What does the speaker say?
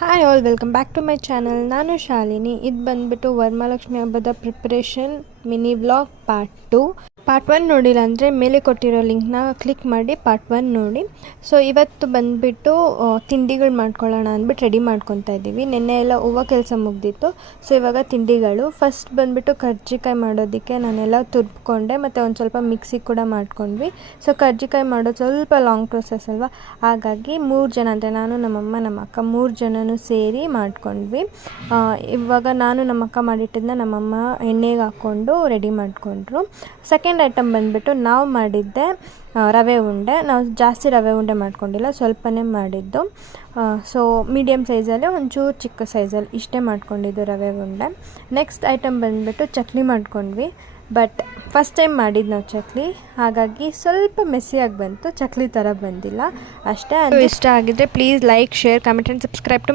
Hi all, welcome back to my channel. ನಾನು ಶಾಲಿನಿ. ಇದು ಬಂದುಬಿಟ್ಟು ವರಮಹಾಲಕ್ಷ್ಮಿ ಹಬ್ಬದ ಪ್ರಿಪ್ರೇಷನ್ ಮಿನಿ ವ್ಲಾಗ್ ಪಾರ್ಟ್ 1 ನೋಡಿಲ್ಲ ಅಂದರೆ ಮೇಲೆ ಕೊಟ್ಟಿರೋ ಲಿಂಕ್ನ ಕ್ಲಿಕ್ ಮಾಡಿ ಪಾರ್ಟ್ 1 ನೋಡಿ. ಸೊ ಇವತ್ತು ಬಂದುಬಿಟ್ಟು ತಿಂಡಿಗಳು ಮಾಡ್ಕೊಳ್ಳೋಣ ಅಂದ್ಬಿಟ್ಟು ರೆಡಿ ಮಾಡ್ಕೊತಾ ಇದ್ದೀವಿ. ನೆನ್ನೆ ಎಲ್ಲ ಹೂವು ಕೆಲಸ ಮುಗ್ದಿತ್ತು. ಸೊ ಇವಾಗ ತಿಂಡಿಗಳು ಫಸ್ಟ್ ಬಂದುಬಿಟ್ಟು ಕರ್ಜಿಕಾಯಿ ಮಾಡೋದಕ್ಕೆ ನಾನೆಲ್ಲ ತುರ್ಬ್ಕೊಂಡೆ ಮತ್ತು ಒಂದು ಸ್ವಲ್ಪ ಮಿಕ್ಸಿ ಕೂಡ ಮಾಡ್ಕೊಂಡ್ವಿ. ಸೊ ಕರ್ಜಿಕಾಯಿ ಮಾಡೋದು ಸ್ವಲ್ಪ ಲಾಂಗ್ ಪ್ರೊಸೆಸ್ ಅಲ್ವಾ, ಹಾಗಾಗಿ 3 ಜನ ಅಂದರೆ ನಾನು, ನಮ್ಮಮ್ಮ, ನಮ್ಮ ಅಕ್ಕ 3 ಜನನೂ ಸೇರಿ ಮಾಡ್ಕೊಂಡ್ವಿ. ಇವಾಗ ನಾನು ನಮ್ಮ ಅಕ್ಕ ಮಾಡಿಟ್ಟಿದ್ದನ್ನ ನಮ್ಮಮ್ಮ ಎಣ್ಣೆಗೆ ಹಾಕ್ಕೊಂಡು ರೆಡಿ ಮಾಡಿಕೊಂಡ್ರು. ಸೆಕೆಂಡ್ ಐಟಮ್ ಬಂದುಬಿಟ್ಟು ನಾವು ಮಾಡಿದ್ದೆ ರವೆ ಉಂಡೆ. ನಾವು ಜಾಸ್ತಿ ರವೆ ಉಂಡೆ ಮಾಡ್ಕೊಂಡಿಲ್ಲ, ಸ್ವಲ್ಪನೇ ಮಾಡಿದ್ದು. ಸೊ ಮೀಡಿಯಮ್ ಸೈಜಲ್ಲಿ, ಒಂಚೂರು ಚಿಕ್ಕ ಸೈಜಲ್ಲಿ ಇಷ್ಟೇ ಮಾಡ್ಕೊಂಡಿದ್ದು ರವೆ ಉಂಡೆ. ನೆಕ್ಸ್ಟ್ ಐಟಮ್ ಬಂದುಬಿಟ್ಟು ಚಕ್ಲಿ ಮಾಡ್ಕೊಂಡ್ವಿ. ಬಟ್ ಫಸ್ಟ್ ಟೈಮ್ ಮಾಡಿದ್ದು ನಾವು ಚಕ್ಲಿ, ಹಾಗಾಗಿ ಸ್ವಲ್ಪ ಮೆಸ್ಸಿಯಾಗಿ ಬಂತು, ಚಕ್ಲಿ ಥರ ಬಂದಿಲ್ಲ ಅಷ್ಟೇ. ಇಷ್ಟ ಆಗಿದ್ರೆ please like, share, comment and subscribe to